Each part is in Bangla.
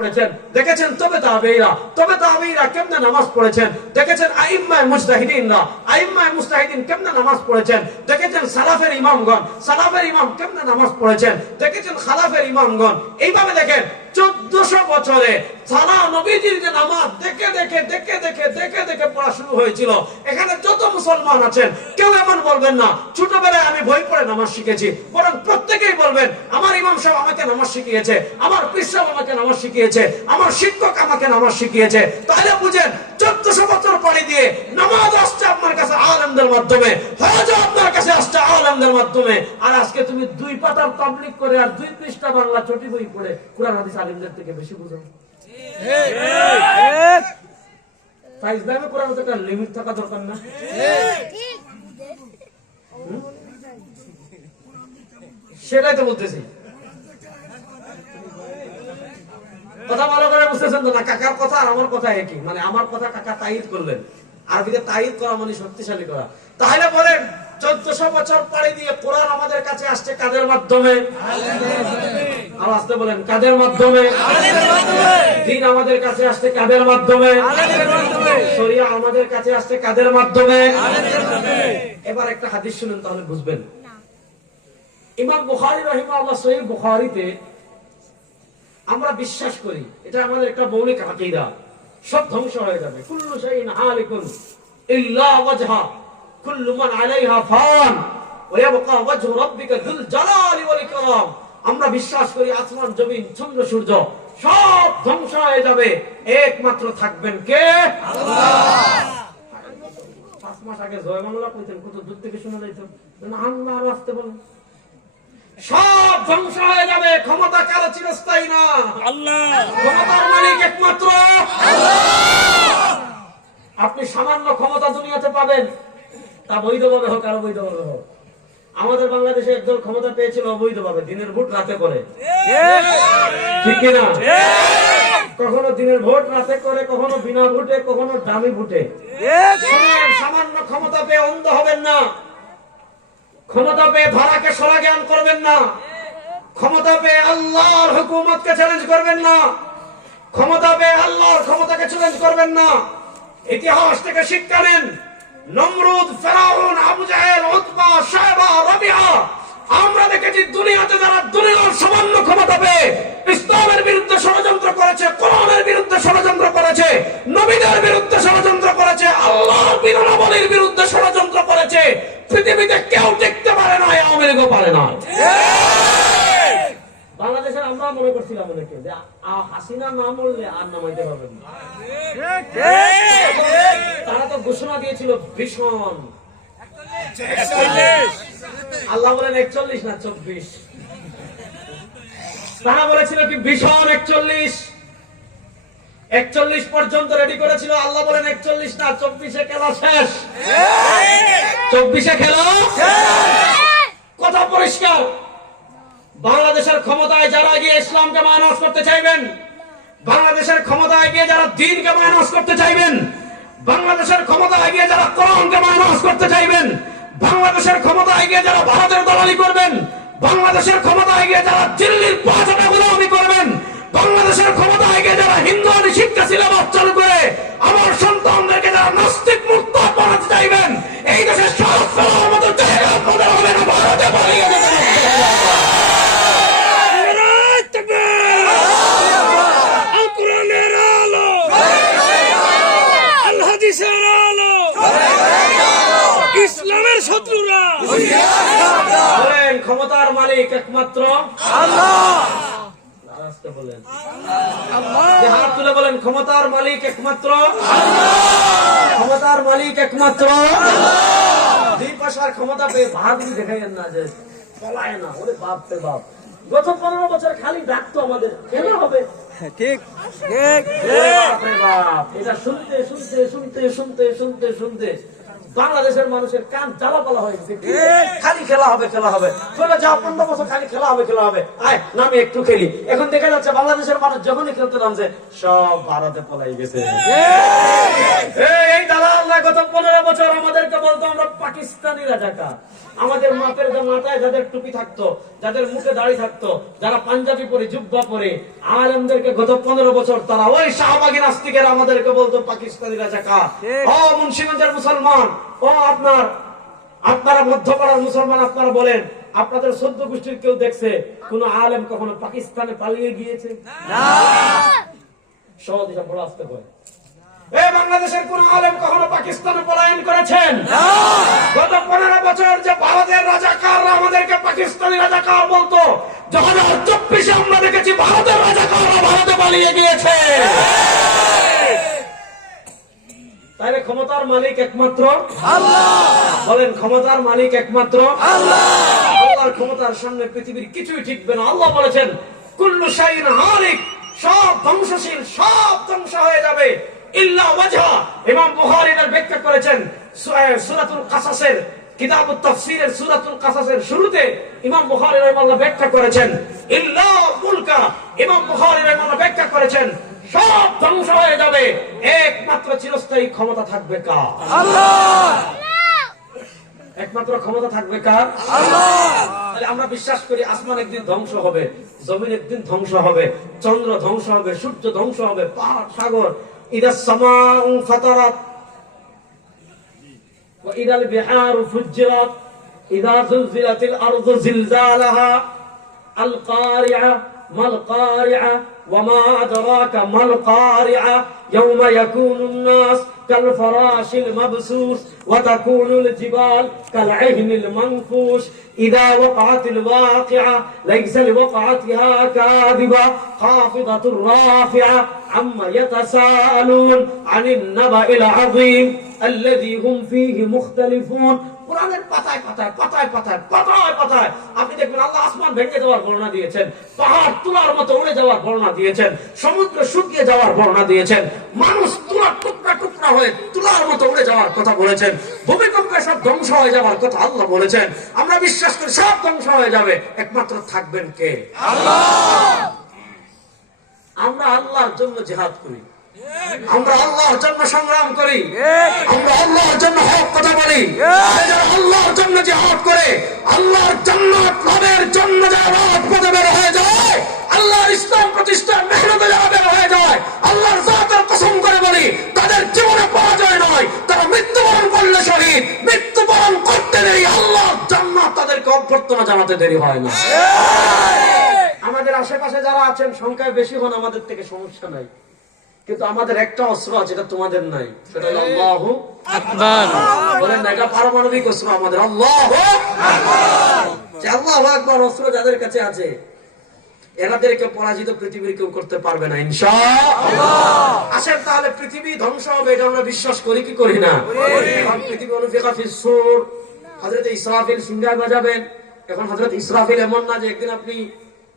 পড়েছেন। দেখেছেন, তবে তাবেইরা তবে তাবেইরা কেমনে নামাজ পড়েছেন? দেখেছেন আইম্মায় মুজতাহিদিনরা আইম্মায় মুজতাহিদিন কেমনে নামাজ পড়েছেন? দেখেছেন, সালাফের ইমামগণ, সালাফের ইমাম কেমনে নামাজ পড়েছেন? দেখেছেন, খালাফের ইমামগণ, এইভাবে দেখেন, চোদ্দশো বছরে সালা নবীজির যে নামাজ দেখে দেখে দেখে দেখে দেখে দেখে পড়া শুরু হয়েছিল। এখানে যত মুসলমান আছেন, কেউ এমন বলবেন না, ছোটবেলায় আমি বই পড়ে নামাজ শিখেছি। বরং প্রত্যেকেই বলবেন, আমার ইমাম সাহেব আমাকে নামাজ শিখিয়েছে, আমার আমাকে নামাজ শিখিয়েছে, আমার শিক্ষক আমাকে নামাজ শিখিয়েছে। তাহলে বুঝেন, চোদ্দশো বছর দিয়ে নামাজ আসছে আপনার কাছে মাধ্যমে হজ আপনার কাছে আসছে মাধ্যমে। আর আজকে তুমি দুই পাতার করে আর দুই পৃষ্ঠা বাংলা বই পড়ে হাদিস আলিমদের থেকে বেশি বুঝো। সেটাই তো বলতেছি কথা ভালো করে তো না কাকার কথা আর আমার কথা একই। মানে আমার কথা কাকা তাইদ করলেন। আরবিতে তাইদ করা মানে শক্তিশালী করা। তাহলে বলেন চোদ্দশো বছর পাড়ি দিয়ে কোরআন আমাদের কাছে আসছে কাদের মাধ্যমে? আর আসতে বলেন কাদের মাধ্যমে? দিন আমাদের কাছে আসছে কাদের মাধ্যমে? শরিয়া আমাদের কাছে আসছে কাদের মাধ্যমে। এবার একটা হাদিস শুনেন তাহলে বুঝবেন। ইমাম বুখারী রহিমাহুল্লাহ সহিহ বুখারীতে আমরা বিশ্বাস করি, এটা আমাদের একটা মৌলিক আকীদা। সব ধ্বংস হয়ে যাবে। কুল্লু শাইইন হালিকুন ইল্লা ওয়াজহা, কুল্লু মান আলাইহা ফান, ওয়া ইয়াবকা ওয়াজহু রাব্বিকা যুল জালালি ওয়াল ইকরাম। আমরা বিশ্বাস করি আসমান, জমিন, চন্দ্র, সূর্য, সব ধ্বংস হয়ে যাবে। একমাত্র থাকবেন কে? আল্লাহ। পাঁচ মাস আগে জয় বাংলা কইতেন, কত দূর থেকে শোনা যাইতো না আল্লাহ আর আসতে বলেন সব ধ্বংস হয়ে যাবে ক্ষমতা কারও চিরস্থায়ী না। আল্লাহ। ক্ষমতার মালিক একমাত্র। আপনি সামান্য ক্ষমতা দুনিয়াতে পাবেন তা বৈধভাবে হোক আর অবৈধভাবে হোক। আমাদের বাংলাদেশে একদল ক্ষমতা পেয়েছিল অবৈধভাবে দিনের ভোট রাতে করে। ঠিক কিনা কখনো দিনের ভোট রাতে করে কখনো বিনা ভোটে কখনো দামি ভোটে। সামান্য ক্ষমতা পেয়ে অন্ধ হবেন না। ক্ষমতা পেয়ে ধরাকে সরা জ্ঞান করবেন না। ক্ষমতা পেয়ে আল্লাহর হুকুমতকে চ্যালেঞ্জ করবেন না। ক্ষমতা পেয়ে আল্লাহর ক্ষমতাকে চ্যালেঞ্জ করবেন না। ইতিহাস থেকে শিক্ষা নেন। নমরুদ, ফেরাউন, আবু জাহেল, উতবা সাহেবা রবিয়া, আমরা দেখেছি দুনিয়াতে যারা দুনিয়ার সামান্য ক্ষমতা পেয়ে ইসলামের বিরুদ্ধে ষড়যন্ত্র করেছে, কোরআনের বিরুদ্ধে ষড়যন্ত্র করেছে, নবীদের বিরুদ্ধে ষড়যন্ত্র করেছে, আল্লাহর বিধানাবলীর বিরুদ্ধে ষড়যন্ত্র করেছে পৃথিবীতে কেউ দেখতে পারে না আওয়ামী লীগও পারে না। বাংলাদেশের আমরা মনে করছিলাম অনেকে যে হাসিনা না মরলে আর নামাইতে পারবেন না। তারা তো ঘোষণা দিয়েছিল ভীষণ। আল্লাহ বলেন একচল্লিশ না চব্বিশ। তারা বলেছিল কি ভীষণ একচল্লিশ। একচল্লিশ পর্যন্ত রেডি করেছিল। আল্লাহ বলেন একচল্লিশ না, চব্বিশে খেলা শেষ। চব্বিশে খেলা? কথা পরিষ্কার। বাংলাদেশের ক্ষমতায় যারা গিয়ে ইসলামকে মাইনাস করতে চাইবেন, বাংলাদেশের ক্ষমতায় গিয়ে যারা দিনকে মাইনাস করতে চাইবেন, বাংলাদেশের ক্ষমতায় গিয়ে যারা কোরআনকে মাইনাস করতে চাইবেন, বাংলাদেশের ক্ষমতায় গিয়ে যারা ভারতের দলালি করবেন, বাংলাদেশের ক্ষমতায় গিয়ে যারা দিল্লির পাঁচটা গোলামি করবেন বাংলাদেশের ক্ষমতায় গিয়ে যারা হিন্দু আদি শিক্ষা সিলেবাস চালু করে, আমার সন্তানদেরকে যারা নাস্তিক মুক্ত বানাতে চাইবেন, এই দেশের ক্ষমতার মালিক একমাত্র আসতে বলেন। হাত তুলে বলেন ক্ষমতার মালিক একমাত্র। ক্ষমতার মালিক একমাত্র। দুই পাশার ক্ষমতা পেয়ে ভাবি দেখাইয়েন না যে পলায় না ওরে বাপ রে বাপ। গত পনেরো বছর খালি ডাকতো আমাদের কেন হবে? ঠিক। ঠিক বাপ। এটা শুনতে শুনতে শুনতে শুনতে শুনতে শুনতে। বাংলাদেশের মানুষের কান জ্বালা পালা হয়ে গেছে। খালি খেলা হবে খেলা হবে। বলে যা পনেরো বছর খালি খেলা হবে খেলা হবে। আয় নামে একটু খেলি। এখন দেখা যাচ্ছে বাংলাদেশের মানুষ যখনই খেলতে নামছে সব ভারতে পলাই গেছে। এই, এই দালালরা গত পনেরো বছর আমাদেরকে বলতো আমরা পাকিস্তানি রাজাকার আমাদের মাপের যে মাথায় যাদের টুপি থাকতো যাদের মুখে দাড়ি থাকতো যারা পাঞ্জাবি পরে জুব্বা পরে আলমদেরকে গত পনেরো বছর তারা ওই শাহবাগী নাস্তিকের আমাদেরকে বলতো পাকিস্তানি রাজাকার ও মুন্সিগঞ্জের মুসলমান ও আপনার আপনারা মধ্যপাড়ার মুসলমান আপনারা বলেন আপনাদের সদ্য গোষ্ঠীর কেউ দেখছে কোন আলেম কখনো পাকিস্তানে পালিয়ে গিয়েছে? সহজ হিসাব বড় আসতে এ বাংলাদেশের কোন আলেম কখনো পাকিস্তানে পলায়ন করেছেন? গত পনেরো বছর যে ভারতের রাজাকাররা আমাদেরকে পাকিস্তানি রাজাকার বলতো যখন চব্বিশে আমরা দেখেছি ভারতের রাজাকাররা ভারতে পালিয়ে গিয়েছে। তাইলে ক্ষমতার মালিক একমাত্র বলেন ক্ষমতার মালিক একমাত্র আল্লাহর ক্ষমতার সামনে পৃথিবীর কিছুই ঠিকবে না। আল্লাহ বলেছেন কুল্লু শাইন হালিক সব ধ্বংসশীল সব ধ্বংস হয়ে যাবে। ইল্লা ওয়াজহা। ইমাম বুখারী এর ব্যাখ্যা করেছেন সূরাতুল কাসাসের কিতাবুত তাফসীরের সূরাতুল কাসাসের শুরুতে ইমাম বুখারী রাহিমাহুল্লাহ ব্যাখ্যা করেছেন ইল্লা মুলকা ইমাম বুখারী রাহিমাহুল্লাহ ব্যাখ্যা করেছেন সব ধ্বংস হয়ে যাবে। একমাত্র চিরস্থায়ী ক্ষমতা থাকবে কার? একমাত্র ক্ষমতা থাকবে কার? তাহলে আমরা বিশ্বাস করি আসমান একদিন ধ্বংস হবে জমিন একদিন ধ্বংস হবে চন্দ্র ধ্বংস হবে সূর্য ধ্বংস হবে পাহাড় সাগর ফাতারাত ইদাল ফুজ্জিরাত ইদা জুলজিলাতিল আরদু জিলজালাহা আল কারিআ মাল কারিআ وما أدراك ما القارعة يوم يكون الناس كالفراش المبسوس وتكون الجبال كالعهن المنفوش إذا وقعت الواقعة ليس لوقعتها كاذبة خافضة رافعة عما يتساءلون عن النبأ العظيم الذي هم فيه مختلفون কোরআনের পাতায় পাতায় পাতায় পাতায় পাতায় পাতায় আপনি দেখবেন আল্লাহ আসমান ভেঙে যাওয়ার বর্ণনা দিয়েছেন পাহাড় তুলার মতো উড়ে যাওয়ার বর্ণনা দিয়েছেন সমুদ্র শুকিয়ে যাওয়ার বর্ণনা দিয়েছেন মানুষ তুলার টুকরা টুকরা হয়ে তুলার মতো উড়ে যাওয়ার কথা বলেছেন ভূমিকম্পে সব ধ্বংস হয়ে যাওয়ার কথা আল্লাহ বলেছেন। আমরা বিশ্বাস করি সব ধ্বংস হয়ে যাবে। একমাত্র থাকবেন কে? আমরা আল্লাহর জন্য জেহাদ করি। আমরা আল্লাহর জন্য সংগ্রাম করি। আমরা আল্লাহর জন্য হক কথা বলি। আল্লাহর জন্য জেহাদ করে, আল্লাহর জান্নাত লাভের জন্য যারা রাজপথে বের হয়ে যায়, আল্লাহর ইসলাম প্রতিষ্ঠার মেহনতে যারা বের হয়ে যায়, আল্লাহর জাতের কসম করে বলি জানাতে দেরি হয় না। আমাদের আশেপাশে যারা আছেন সংখ্যায় বেশি হন আমাদের থেকে সমস্যা নাই। কিন্তু আমাদের একটা অস্ত্র আছে যেটা তোমাদের নাই। সেটা হলো আল্লাহু আকবার। বলেন এটা পারমাণবিক অস্ত্র আমাদের। আল্লাহ আল্লাহ আকবার অস্ত্র যাদের কাছে আছে এনাদেরকে পরাজিত পৃথিবীর কেউ করতে পারবে না ইনশাআল্লাহ। আসেন তাহলে পৃথিবী ধ্বংস হবে এটা আমরা বিশ্বাস করি কি করি না? পৃথিবী অনুফিকা ফিস সূর। হযরত ইসরাফিল সিংহা বাজাবেন। এখন হজরত ইসরাফিল এমন না যে একদিন আপনি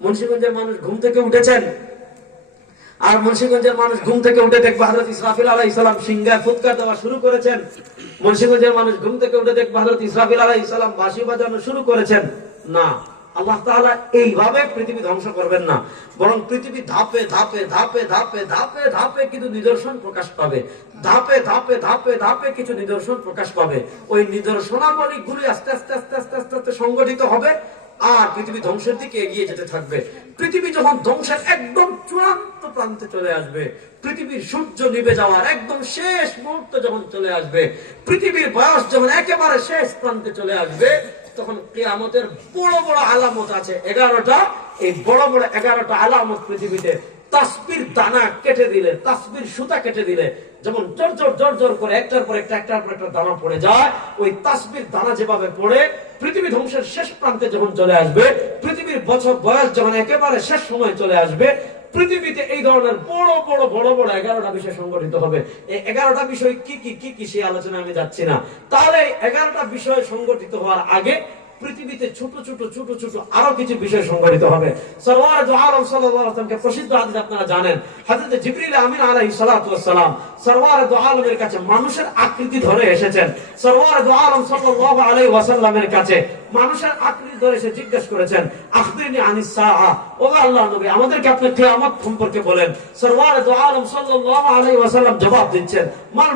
মুন্সিগঞ্জের মানুষ ঘুম থেকে উঠেছেন আর মুন্সিগঞ্জের মানুষ ঘুম থেকে উঠে দেখবে হজরত ইসরাফিল আলাহ ইসলাম সিংহায় ফুৎকার দেওয়া শুরু করেছেন। মুন্সিগঞ্জের মানুষ ঘুম থেকে উঠে দেখবে হজরত ইসরাফিল আলাহ ইসলাম বাঁশি বাজানো শুরু করেছেন। না। আল্লাহ তাআলা এইভাবে পৃথিবী ধ্বংস করবেন না। বরং পৃথিবী ধাপে ধাপে ধাপে ধাপে ধাপে ধাপে কিছু নিদর্শন প্রকাশ পাবে। ধাপে ধাপে ধাপে ধাপে কিছু নিদর্শন প্রকাশ পাবে। ওই নিদর্শনাবলী গুলি আস্তে আস্তে আস্তে আস্তে আস্তে আস্তে সংগঠিত হবে আর পৃথিবী ধ্বংসের দিকে এগিয়ে যেতে থাকবে। পৃথিবী যখন ধ্বংসের একদম চূড়ান্ত প্রান্তে চলে আসবে, পৃথিবীর সূর্য নিভে যাওয়ার একদম শেষ মুহূর্ত যখন চলে আসবে, পৃথিবীর বয়স যখন একেবারে শেষ প্রান্তে চলে আসবে তখন কেয়ামতের বড় বড় আলামত আছে। এগারোটা, এই বড় বড় এগারোটা আলামত পৃথিবীতে তাসবির দানা কেটে দিলে, তাসবির সুতা কেটে দিলে, যেমন জোর জোর জোর জোর করে একটার পর একটা, একটার পর একটা দানা পড়ে যায়, ওই তাসবির দানা যেভাবে পড়ে, পৃথিবী ধ্বংসের শেষ প্রান্তে যখন চলে আসবে, পৃথিবীর বছর বয়স যখন একেবারে শেষ সময় চলে আসবে পৃথিবীতে এই ধরনের বড় বড় বড় বড় এগারোটা বিষয় সংগঠিত হবে। এই এগারোটা বিষয় কি কি কি কি সেই আলোচনা আমি যাচ্ছি না। তাহলে এগারোটা বিষয় সংগঠিত হওয়ার আগে পৃথিবীতে ছোট ছোট ছোট ছোট আরও কিছু বিষয় সংঘটিত হবে। সরওয়ার সাল্লাল্লাহু প্রসিদ্ধ আপনারা জানেন। জিবরিল আমিন সালাম সরওয়ার কাছে মানুষের আকৃতি ধরে এসেছেন। সরওয়ার আলাইহি ওয়াসাল্লামের কাছে মানুষের আকৃতি ধরে এসে জিজ্ঞেস করেছেন, আখবিরনি আনিস সাআ। ও আল্লাহর নবী, আমাদেরকে আপনি কিয়ামত সম্পর্কে বলেন। দু আলম সাল্লাল্লাহু আলাইহি ওয়াসাল্লাম জবাব দিচ্ছেন, মাল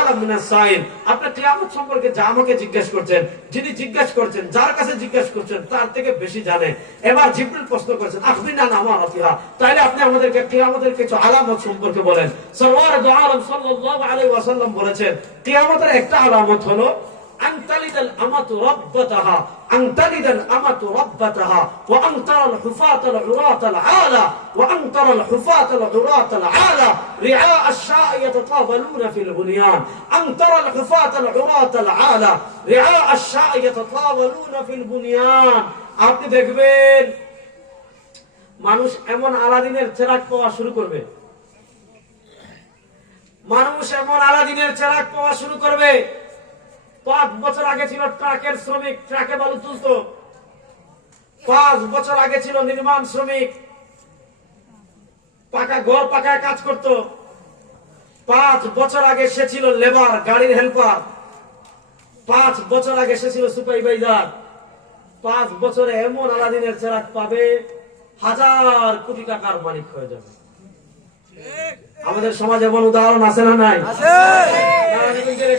আলাম মিনাস আপনি কিয়ামত সম্পর্কে যা আমাকে জিজ্ঞেস করছেন, যিনি জিজ্ঞেস করছেন, যার কাছে জিজ্ঞেস করছেন, তার থেকে বেশি জানে। এবার জিবরিল প্রশ্ন করেছেন, আখবিরনি আন আমারাতিহা? তাইলে আপনি আমাদেরকে কিয়ামতের কিছু আলামত সম্পর্কে বলেন। সরওয়ার দু আলম সাল্লাল্লাহু আলাইহি ওয়াসাল্লাম বলেছেন, কিয়ামতের একটা আলামত হলো أن تلد الأمة ربتها أن تلد الأمة ربتها وأن ترى الحفاة العراة العالى وأن ترى الحفاة العراة العالى رعاء الشاء يتطاولون في البنيان أن ترى الحفاة العراة العالى رعاء الشاء يتطاولون في البنيان আপনি দেখবেন মানুষ এমন আলাদিনের চেরাক পাওয়া শুরু করবে মানুষ এমন আলাদিনের চেরাক পাওয়া শুরু করবে পাঁচ বছর আগে ছিল ট্রাকের শ্রমিক, ট্রাকে বালু তুলত। পাঁচ বছর আগে ছিল নির্মাণ শ্রমিক। পাকা ঘর, পাকায় কাজ করত। পাঁচ বছর আগে সে ছিল লেবার, গাড়ির হেল্পার। পাঁচ বছর আগে সে ছিল সুপারভাইজার। পাঁচ বছরে এমন আলাদিনের চেরাক পাবে, হাজার কোটি টাকার মালিক হয়ে যাবে। আমাদের সমাজে এমন উদাহরণ আছে না নাই?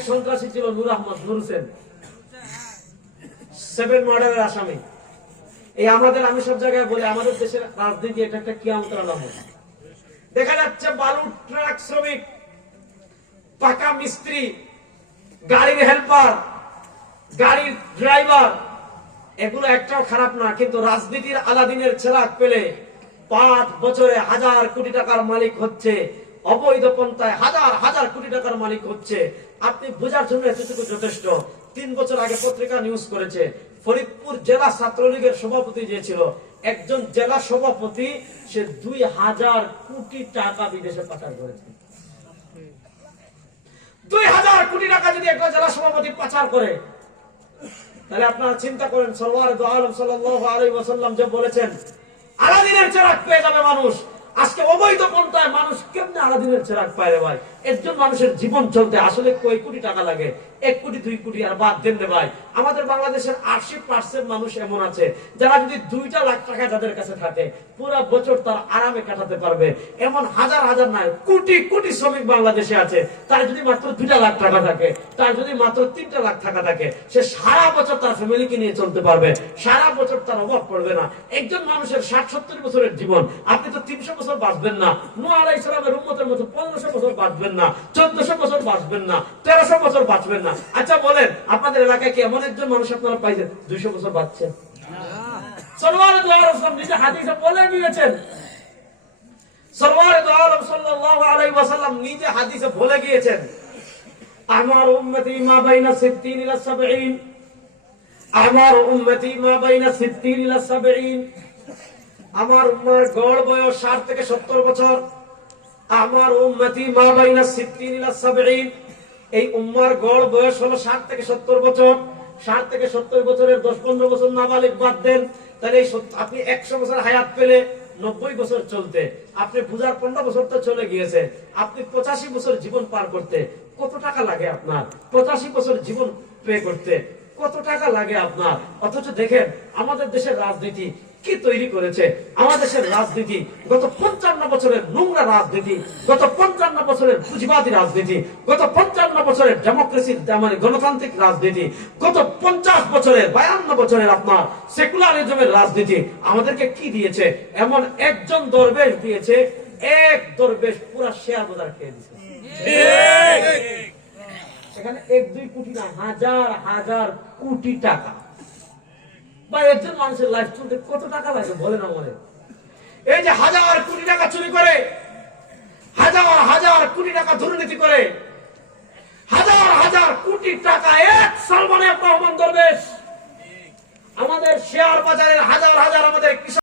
সন্ত্রাসী ছিল নূর আহমদ নুর হোসেন। সেভেন মার্ডারের আসামি। এই আমাদের আমি সব জায়গায় বলি আমাদের দেশের রাজনীতি এটা একটা কিয়ামতের আলামত দেখা যাচ্ছে বালু ট্রাক শ্রমিক পাকা মিস্ত্রি গাড়ির হেল্পার গাড়ির ড্রাইভার এগুলো একটাও খারাপ না কিন্তু রাজনীতির আলাদিনের ছেলাক পেলে পাঁচ বছরে হাজার কোটি টাকার মালিক হচ্ছে, অবৈধ পন্থায় হাজার হাজার কোটি টাকার মালিক হচ্ছে। আপনি বোঝার জন্য এতটুকু যথেষ্ট। তিন বছর আগে পত্রিকা নিউজ করেছে, ফরিদপুর জেলা ছাত্রলীগের সভাপতি যে ছিল, একজন জেলা সভাপতি, সে দুই হাজার কোটি টাকা বিদেশে পাচার করেছে। দুই হাজার কোটি টাকা যদি একটা জেলা সভাপতি পাচার করে, তাহলে আপনারা চিন্তা করেন, সরওয়ার আলম সাল্লাল্লাহু আলাইহি ওয়াসাল্লাম যে বলেছেন আলাদিনের চেরাক পেয়ে যাবে মানুষ। আজকে অবৈধ পন্থায় মানুষ কেমনে আলাদিনের চেরাক পায় রে ভাই? একজন মানুষের জীবন চলতে আসলে কয় কোটি টাকা লাগে? এক কোটি, দুই কোটি, আর বাদ দেন রে ভাই। আমাদের বাংলাদেশের আশি পার্সেন্ট মানুষ এমন আছে, যারা যদি দুইটা লাখ টাকা যাদের কাছে থাকে, পুরো বছর তার আরামে কাটাতে পারবে। এমন হাজার হাজার নয়, কোটি কোটি শ্রমিক বাংলাদেশে আছে। তার যদি মাত্র দুইটা লাখ টাকা থাকে, তার যদি মাত্র তিনটা লাখ টাকা থাকে, সে সারা বছর তার ফ্যামিলিকে নিয়ে চলতে পারবে। সারা বছর তার অভাব পড়বে না। একজন মানুষের ষাট সত্তর বছরের জীবন, আপনি তো তিনশো বছর বাঁচবেন না। নো আলাই ইসলামের উন্মতের মতো পনেরোশো বছর বাঁচবেন না, চোদ্দশো বছর বাঁচবেন না, তেরোশো বছর বাঁচবেন না। আচ্ছা বলেন, আপনাদের এলাকায় কি এমন একজন মানুষ আপনারা পাইছেন, দুইশো বছর বাঁচছেন? আমার উম্মতি মা বাইনা 60 ইলা 70 আমার উম্মতি মা বাইনা 60 ইলা 70 আমার উম্মার গড় বয়স 60 থেকে 70 বছর। আমার উম্মতি মা বাইনা 60 ইলা 70 এই উম্মার গড় বয়স হলো 60 থেকে 70 বছর। 60 থেকে 70 বছরের 10 15 বছর নাবালিগ বাদ দেন। তাহলে এই আপনি 100 বছর পেলে 90 বছর চলতে। আপনি পূজার 15 বছর তো চলে গিয়েছে। আপনি 85 বছর জীবন পার করতে। কত টাকা লাগে আপনার? 85 বছর জীবন পে করতে। কত টাকা লাগে আপনার? অথচ দেখেন, আমাদের দেশের রাজনীতি কি তৈরি করেছে? আমাদের দেশের রাজনীতি গত পঞ্চান্ন বছরের নোংরা রাজনীতি গত পঞ্চান্ন বছরের পুঁজিবাদী রাজনীতি গত পঞ্চান্ন বছরের ডেমোক্রেসির মানে গণতান্ত্রিক রাজনীতি গত পঞ্চাশ বছরের বায়ান্ন বছরের আপনার সেকুলারিজমের রাজনীতি আমাদেরকে কি দিয়েছে? এমন একজন দরবেশ দিয়েছে এক দরবেশ পুরা শেয়ার বাজার খেয়ে দিয়েছে। এখানে এক দুই কোটি না হাজার হাজার কোটি টাকা। বা একজন মানুষের লাইফ চলতে কত টাকা লাগে বলেন আমাদের? এই যে হাজার কোটি টাকা চুরি করে, হাজার হাজার কোটি টাকা দুর্নীতি করে, হাজার হাজার কোটি টাকা এক সালমানের রহমান দরবেশ আমাদের শেয়ার বাজারের হাজার হাজার আমাদের